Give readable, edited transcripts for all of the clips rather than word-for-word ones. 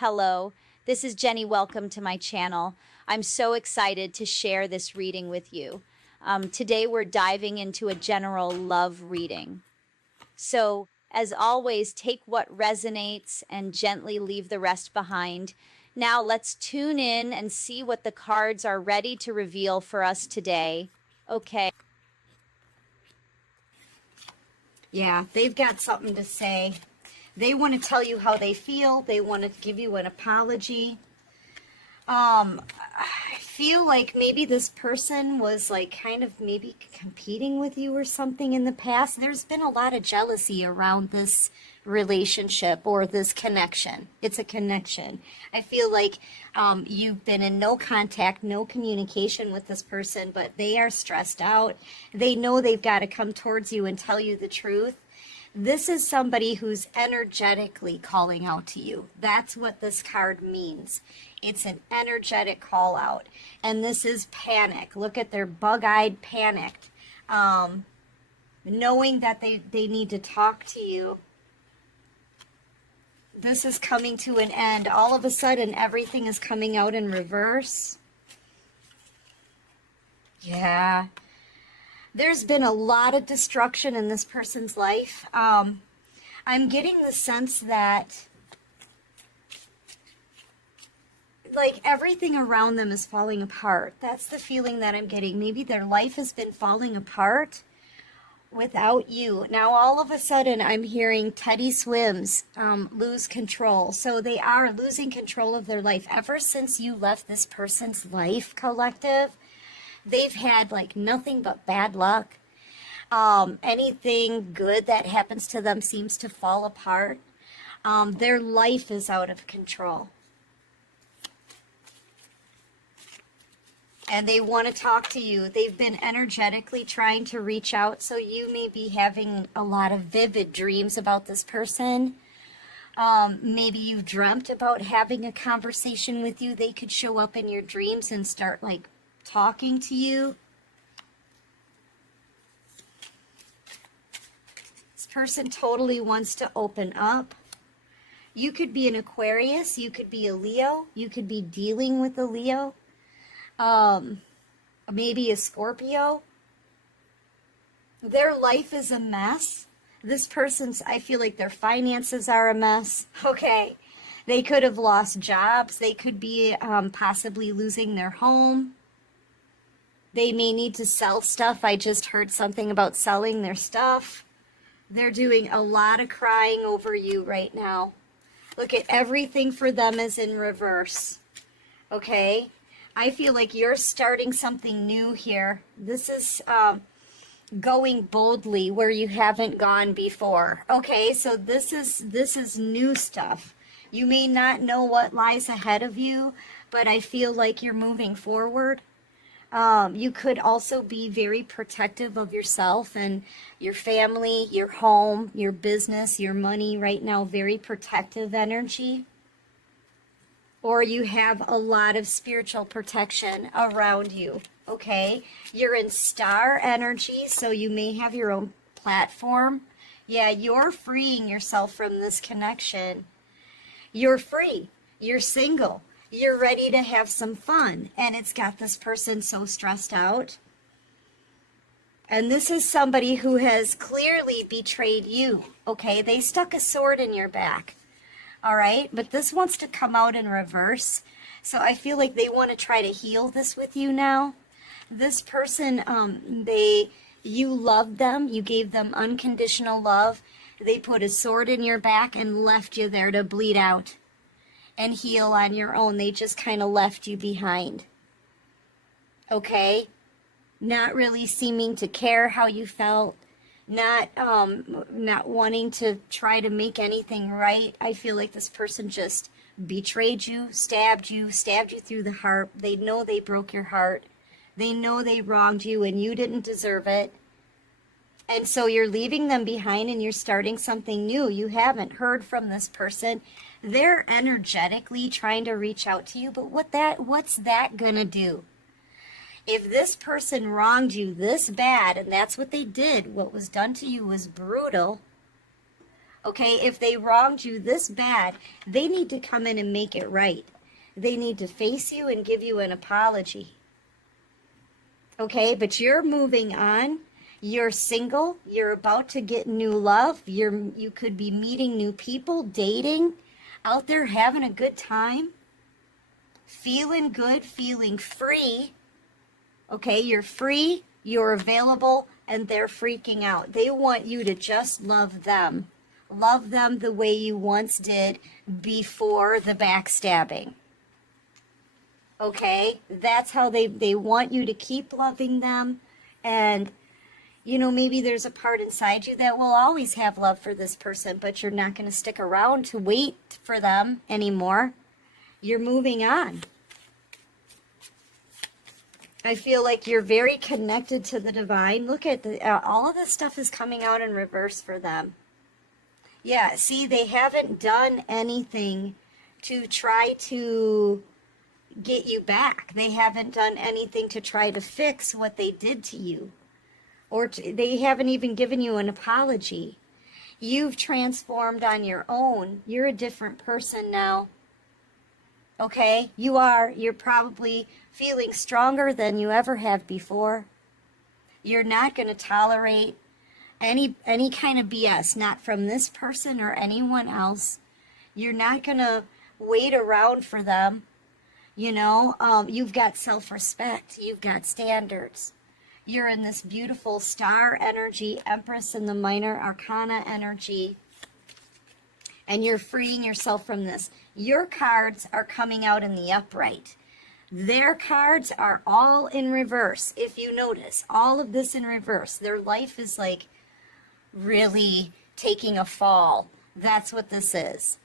Hello, this is Jenny. Welcome to my channel. I'm so excited to share this reading with you. Today we're diving into a general love reading. So, as always, take what resonates and gently leave the rest behind. Now let's tune in and see what the cards are ready to reveal for us today. Okay. Yeah, they've got something to say. They want to tell you how they feel. They want to give you an apology. I feel like maybe this person was like kind of maybe competing with you or something in the past. There's been a lot of jealousy around this relationship or this connection. It's a connection. I feel like you've been in no contact, no communication with this person, but they are stressed out. They know they've got to come towards you and tell you the truth. This is somebody who's energetically calling out to you. That's what this card means. It's an energetic call out. And this is panic. Look at their bug-eyed panicked. Knowing that they need to talk to you. This is coming to an end. All of a sudden, everything is coming out in reverse. Yeah. There's been a lot of destruction in this person's life. I'm getting the sense that like everything around them is falling apart. That's the feeling that I'm getting. Maybe their life has been falling apart without you. Now all of a sudden I'm hearing Teddy Swims lose control. So they are losing control of their life. Ever since you left this person's life, collective, they've had like nothing but bad luck. Anything good that happens to them seems to fall apart. Their life is out of control. And they want to talk to you. They've been energetically trying to reach out, so you may be having a lot of vivid dreams about this person. Maybe you've dreamt about having a conversation with you. They could show up in your dreams and start like talking to you. This person totally wants to open up. You could be an Aquarius, you could be a Leo, you could be dealing with a Leo. Maybe a Scorpio. Their life is a mess. This person's, I feel like their finances are a mess. Okay. They could have lost jobs. They could be possibly losing their home. They may need to sell stuff. I just heard something about selling their stuff. They're doing a lot of crying over you right now. Look at everything for them is in reverse. Okay? I feel like you're starting something new here. This is going boldly where you haven't gone before. Okay, so this is new stuff. You may not know what lies ahead of you, but I feel like you're moving forward. You could also be very protective of yourself and your family, your home, your business, your money right now. Very protective energy. Or you have a lot of spiritual protection around you, okay? You're in star energy, so you may have your own platform. Yeah, you're freeing yourself from this connection. You're free. You're single. You're ready to have some fun. And it's got this person so stressed out. And this is somebody who has clearly betrayed you, okay? They stuck a sword in your back. All right, but this wants to come out in reverse. So I feel like they want to try to heal this with you now. This person, you loved them. You gave them unconditional love. They put a sword in your back and left you there to bleed out and heal on your own. They just kind of left you behind. Okay? Not really seeming to care how you felt. Not wanting to try to make anything right. I feel like this person just betrayed you, stabbed you through the heart. They know they broke your heart. They know they wronged you and you didn't deserve it. And so you're leaving them behind and you're starting something new. You haven't heard from this person. They're energetically trying to reach out to you, but what's that gonna do? If this person wronged you this bad, and that's what they did, what was done to you was brutal, Okay, if they wronged you this bad, they need to come in and make it right. They need to face you and give you an apology. Okay, but you're moving on. You're single. You're about to get new love. You could be meeting new people, dating, out there having a good time, feeling good, feeling free. Okay, you're free, you're available, and they're freaking out. They want you to just love them. Love them the way you once did before the backstabbing. Okay, that's how they want you to keep loving them. And, you know, maybe there's a part inside you that will always have love for this person, but you're not going to stick around to wait for them anymore. You're moving on. I feel like you're very connected to the divine. Look at all of this stuff is coming out in reverse for them. Yeah, see, they haven't done anything to try to get you back. They haven't done anything to try to fix what they did to you. Or they haven't even given you an apology. You've transformed on your own. You're a different person now. Okay, you are. You're probably feeling stronger than you ever have before. You're not going to tolerate any kind of BS, not from this person or anyone else. You're not going to wait around for them. You know, you've got self-respect. You've got standards. You're in this beautiful star energy, Empress in the minor arcana energy. And you're freeing yourself from this. Your cards are coming out in the upright. Their cards are all in reverse. If you notice, all of this in reverse. Their life is like really taking a fall. That's what this is.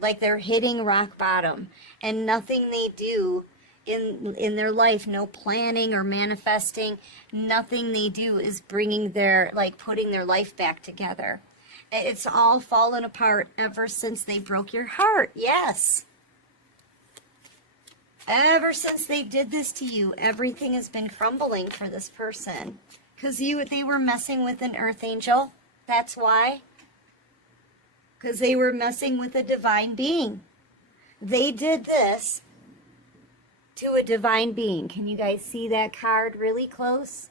Like they're hitting rock bottom. And nothing they do in their life, no planning or manifesting, nothing they do is bringing their, like putting their life back together. It's all fallen apart ever since they broke your heart. Yes. Ever since they did this to you, everything has been crumbling for this person. Because they were messing with an earth angel. That's why. Because they were messing with a divine being. They did this to a divine being. Can you guys see that card really close?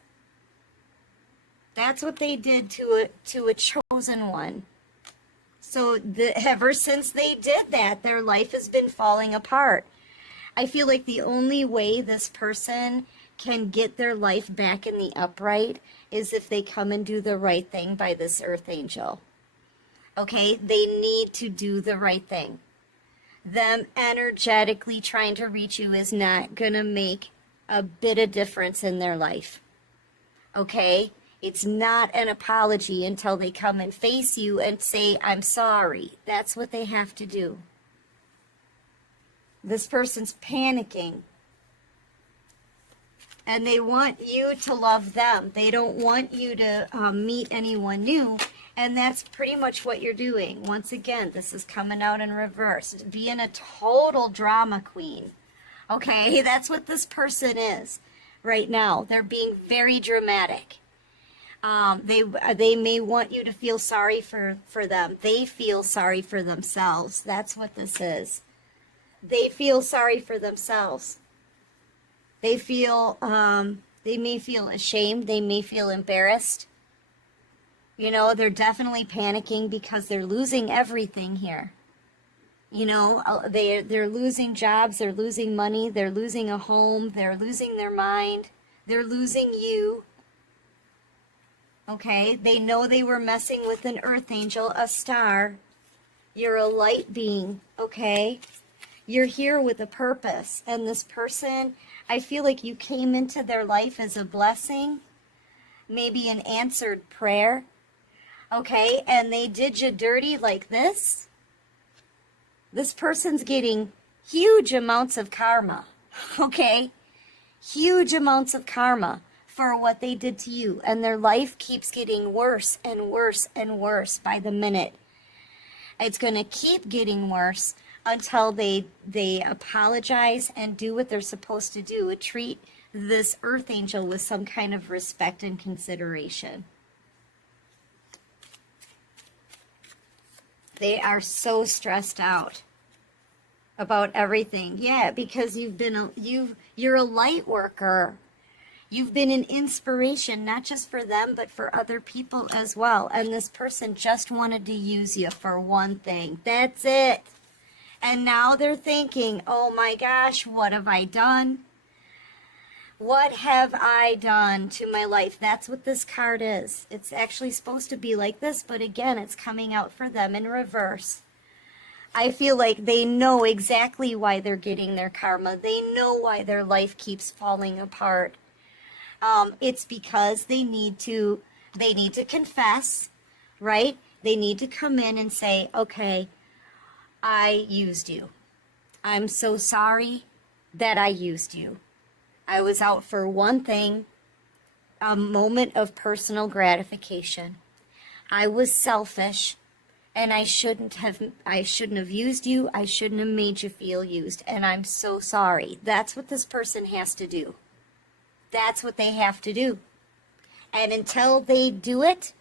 That's what they did to a chosen one. So ever since they did that, their life has been falling apart. I feel like the only way this person can get their life back in the upright is if they come and do the right thing by this earth angel. Okay? They need to do the right thing. Them energetically trying to reach you is not going to make a bit of difference in their life. Okay? It's not an apology until they come and face you and say, I'm sorry. That's what they have to do. This person's panicking. And they want you to love them. They don't want you to meet anyone new. And that's pretty much what you're doing. Once again, this is coming out in reverse. Being a total drama queen. Okay, that's what this person is right now. They're being very dramatic. They may want you to feel sorry for them. They feel sorry for themselves. That's what this is. They feel sorry for themselves. They feel, they may feel ashamed. They may feel embarrassed. You know, they're definitely panicking because they're losing everything here. You know, they're losing jobs. They're losing money. They're losing a home. They're losing their mind. They're losing you. Okay, they know they were messing with an earth angel, a star. You're a light being, okay? You're here with a purpose. And this person, I feel like you came into their life as a blessing, maybe an answered prayer, okay? And they did you dirty like this. This person's getting huge amounts of karma, okay? Huge amounts of karma for what they did to you, and their life keeps getting worse and worse and worse by the minute. It's going to keep getting worse until they apologize and do what they're supposed to do, treat this earth angel with some kind of respect and consideration. They are so stressed out about everything. Yeah, because you're a light worker. You've been an inspiration, not just for them, but for other people as well. And this person just wanted to use you for one thing. That's it. And now they're thinking, oh my gosh, what have I done? What have I done to my life? That's what this card is. It's actually supposed to be like this, but again, it's coming out for them in reverse. I feel like they know exactly why they're getting their karma. They know why their life keeps falling apart. It's because they need to confess, right? They need to come in and say, okay, I used you. I'm so sorry that I used you. I was out for one thing, a moment of personal gratification. I was selfish, and I shouldn't have used you. I shouldn't have made you feel used, and I'm so sorry. That's what this person has to do. That's what they have to do. And until they do it,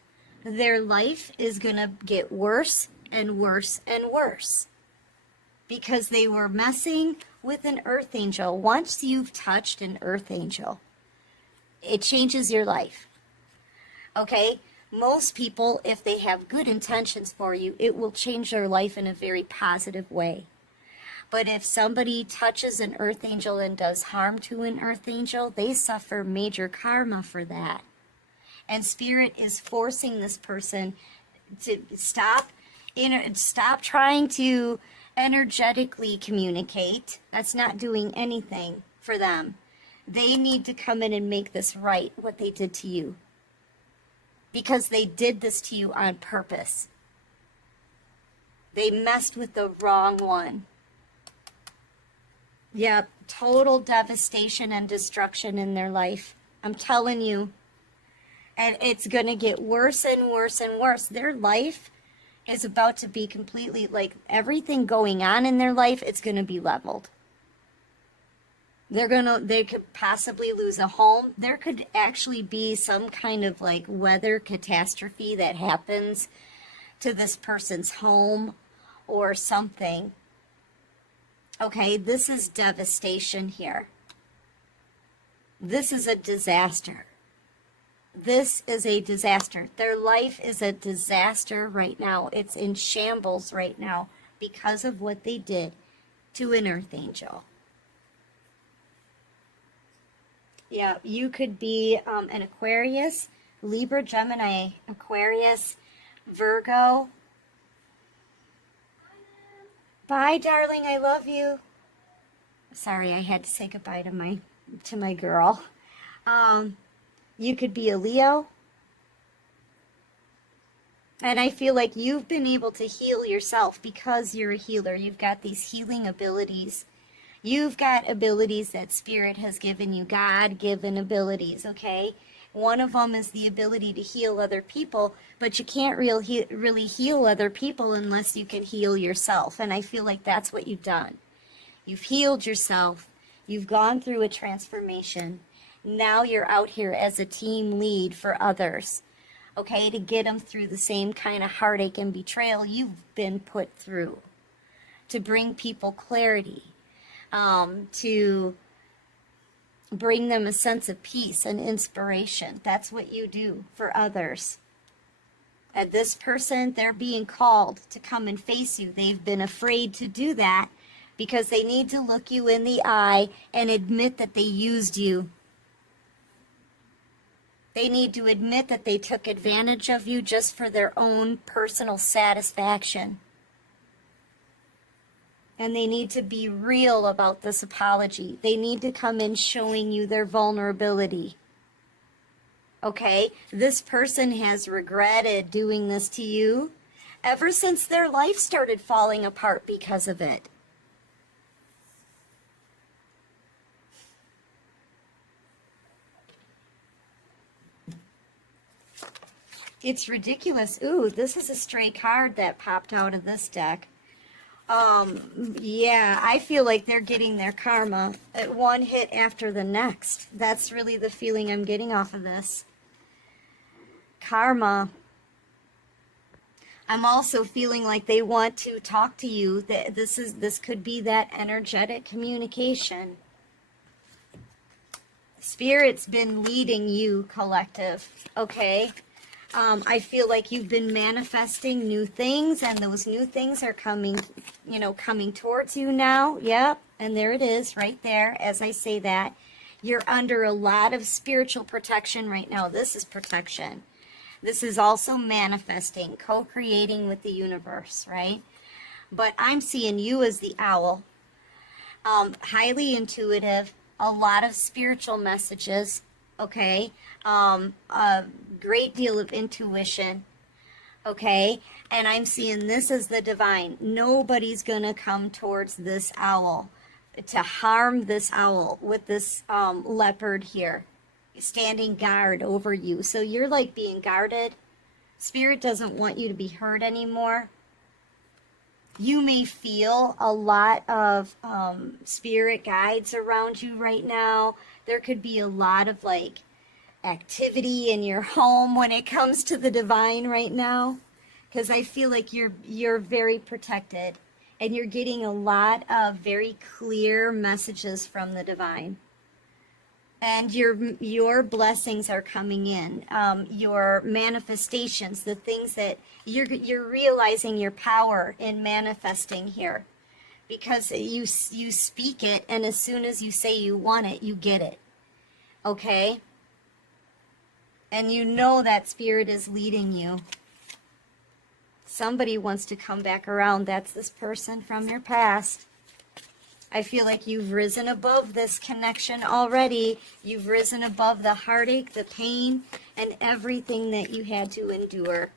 their life is going to get worse and worse and worse. Because they were messing with an earth angel. Once you've touched an earth angel, it changes your life. Okay? Most people, if they have good intentions for you, it will change their life in a very positive way. But if somebody touches an earth angel and does harm to an earth angel, they suffer major karma for that. And Spirit is forcing this person to stop trying to energetically communicate. That's not doing anything for them. They need to come in and make this right, what they did to you. Because they did this to you on purpose. They messed with the wrong one. Yep, total devastation and destruction in their life. I'm telling you. And it's going to get worse and worse and worse. Their life is about to be completely, like, everything going on in their life, it's going to be leveled. They could possibly lose a home. There could actually be some kind of, like, weather catastrophe that happens to this person's home or something. Okay, this is devastation here. This is a disaster. This is a disaster. Their life is a disaster right now. It's in shambles right now because of what they did to an earth angel. Yeah, you could be an Aquarius, Libra, Gemini, Aquarius, Virgo. Bye, darling. I love you. Sorry, I had to say goodbye to my girl. You could be a Leo. And I feel like you've been able to heal yourself because you're a healer. You've got these healing abilities. You've got abilities that Spirit has given you, God-given abilities, okay? One of them is the ability to heal other people, but you can't really heal other people unless you can heal yourself. And I feel like that's what you've done. You've healed yourself. You've gone through a transformation. Now you're out here as a team lead for others, okay, to get them through the same kind of heartache and betrayal you've been put through, to bring people clarity, to bring them a sense of peace and inspiration. That's what you do for others. And this person, they're being called to come and face you. They've been afraid to do that because they need to look you in the eye and admit that they used you. They need to admit that they took advantage of you just for their own personal satisfaction. And they need to be real about this apology. They need to come in showing you their vulnerability. Okay? This person has regretted doing this to you ever since their life started falling apart because of it. It's ridiculous. Ooh, this is a stray card that popped out of this deck. Yeah, I feel like they're getting their karma at one hit after the next. That's really the feeling I'm getting off of this. Karma. I'm also feeling like they want to talk to you. This could be that energetic communication. Spirit's been leading you, collective, okay? I feel like you've been manifesting new things, and those new things are coming, coming towards you now. Yep, and there it is right there as I say that. You're under a lot of spiritual protection right now. This is protection. This is also manifesting, co-creating with the universe, right? But I'm seeing you as the owl. Highly intuitive, a lot of spiritual messages, okay? A great deal of intuition, okay? And I'm seeing this as the divine. Nobody's gonna come towards this owl to harm this owl with this leopard here standing guard over you. So you're like being guarded. Spirit doesn't want you to be hurt anymore. You may feel a lot of spirit guides around you right now. There could be a lot of like activity in your home when it comes to the divine right now, because I feel like you're very protected and you're getting a lot of very clear messages from the divine. And your blessings are coming in, your manifestations, the things that you're realizing your power in manifesting here, because you speak it, and as soon as you say you want it, you get it. Okay? And you know that spirit is leading you. Somebody wants to come back around. That's this person from your past. I feel like you've risen above this connection already. You've risen above the heartache, the pain, and everything that you had to endure.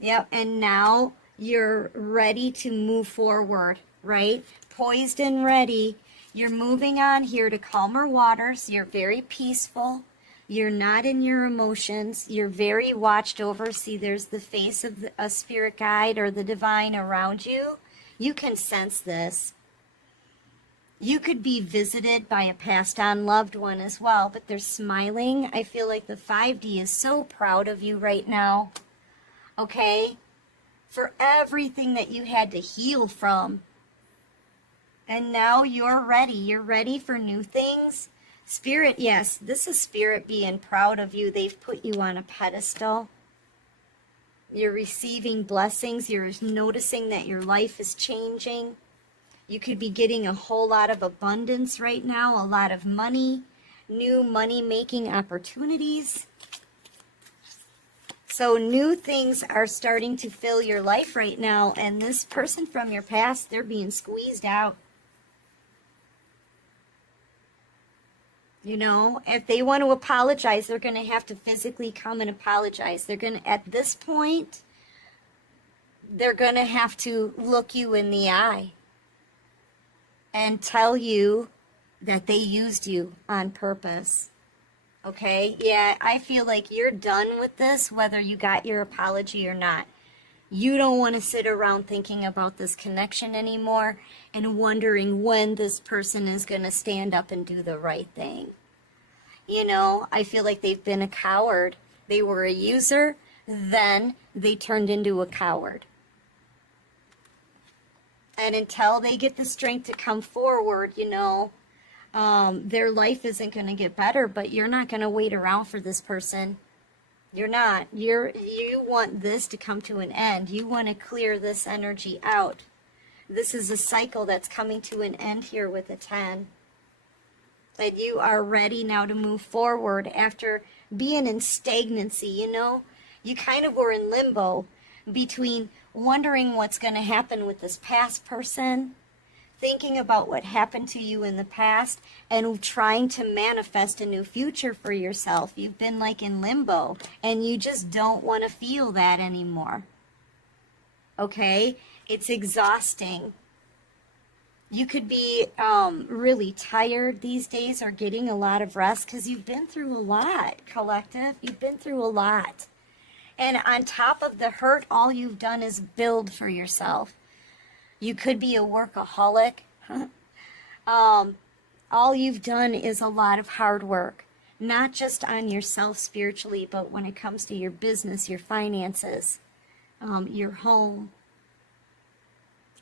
Yep, and now you're ready to move forward, right? Poised and ready. You're moving on here to calmer waters. You're very peaceful. You're not in your emotions. You're very watched over. See, there's the face of a spirit guide or the divine around you. You can sense this. You could be visited by a passed on loved one as well, but they're smiling. I feel like the 5D is so proud of you right now, okay? For everything that you had to heal from. And now you're ready. You're ready for new things. Spirit, yes, this is Spirit being proud of you. They've put you on a pedestal. You're receiving blessings. You're noticing that your life is changing. You could be getting a whole lot of abundance right now, a lot of money, new money-making opportunities. So new things are starting to fill your life right now, and this person from your past, they're being squeezed out. You know, if they want to apologize, they're going to have to physically come and apologize. They're going to, at this point, they're going to have to look you in the eye and tell you that they used you on purpose. Okay? Yeah, I feel like you're done with this, whether you got your apology or not. You don't want to sit around thinking about this connection anymore and wondering when this person is going to stand up and do the right thing. You know, I feel like they've been a coward. They were a user, then they turned into a coward. And until they get the strength to come forward, you know, their life isn't going to get better, but you're not going to wait around for this person. You're not. You want this to come to an end. You want to clear this energy out. This is a cycle that's coming to an end here with a 10. And you are ready now to move forward after being in stagnancy, you know. You kind of were in limbo between wondering what's going to happen with this past person, thinking about what happened to you in the past, and trying to manifest a new future for yourself. You've been like in limbo, and you just don't want to feel that anymore. Okay? It's exhausting. You could be really tired these days or getting a lot of rest because you've been through a lot, collective. You've been through a lot. And on top of the hurt, all you've done is build for yourself. You could be a workaholic. All you've done is a lot of hard work, not just on yourself spiritually, but when it comes to your business, your finances. your home,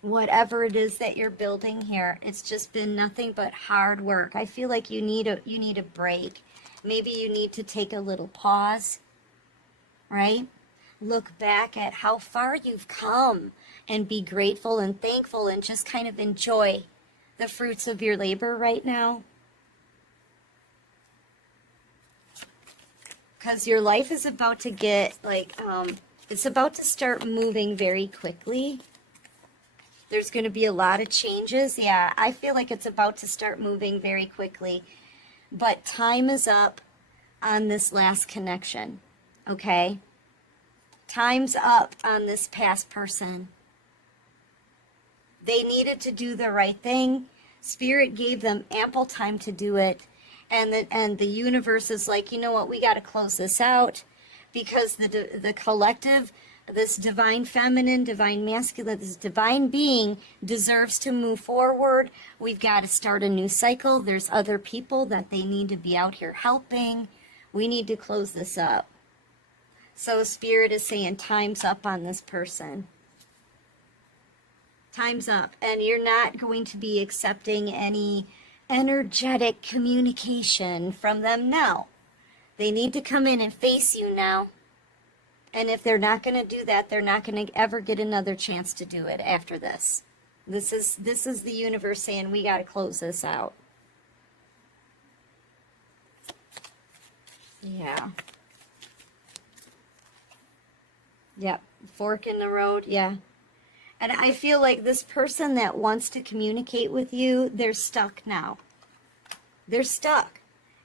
whatever it is that you're building here. It's just been nothing but hard work. I feel like you need a break. Maybe you need to take a little pause, right? Look back at how far you've come and be grateful and thankful and just kind of enjoy the fruits of your labor right now. Because your life is about to get, like, it's about to start moving very quickly. There's going to be a lot of changes. Yeah, I feel like it's about to start moving very quickly. But time is up on this last connection, okay? Time's up on this past person. They needed to do the right thing. Spirit gave them ample time to do it. And the universe is like, you know what, we got to close this out, because the collective, this divine feminine, divine masculine, this divine being deserves to move forward. We've got to start a new cycle. There's other people that they need to be out here helping. We need to close this up. So Spirit is saying time's up on this person. Time's up. And you're not going to be accepting any energetic communication from them now. They need to come in and face you now. And if they're not going to do that, they're not going to ever get another chance to do it after this. This is the universe saying we got to close this out. Yeah. Yep. Fork in the road. Yeah. And I feel like this person that wants to communicate with you, they're stuck now. They're stuck.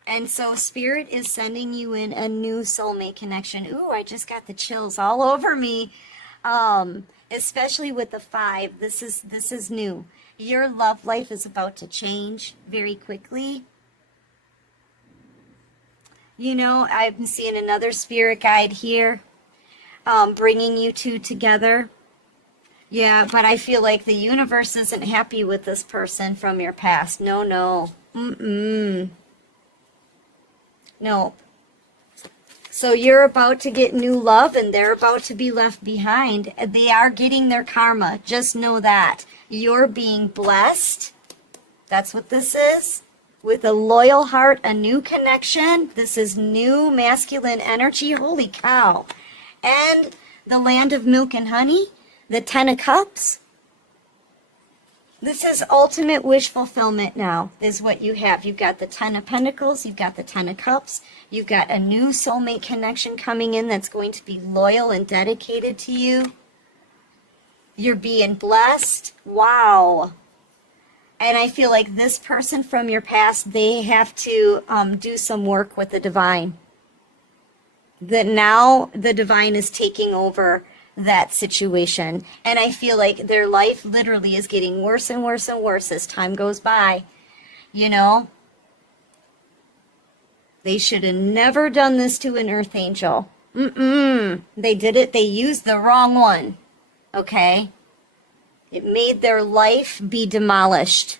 And so Spirit is sending you in a new soulmate connection. Ooh, I just got the chills all over me. Especially with the 5. This is new. Your love life is about to change very quickly. You know, I'm seeing another spirit guide here, bringing you two together. Yeah, but I feel like the universe isn't happy with this person from your past. No. No. So you're about to get new love and they're about to be left behind. They are getting their karma. Just know that. You're being blessed. That's what this is. With a loyal heart, a new connection. This is new masculine energy. Holy cow. And the land of milk and honey. The 10 of Cups. This is ultimate wish fulfillment now, is what you have. You've got the 10 of Pentacles. You've got the 10 of Cups. You've got a new soulmate connection coming in that's going to be loyal and dedicated to you. You're being blessed. Wow. And I feel like this person from your past, they have to do some work with the divine. That now the divine is taking over that situation. And I feel like their life literally is getting worse and worse and worse as time goes by. You know? They should have never done this to an earth angel. They did it. They used the wrong one. Okay? It made their life be demolished.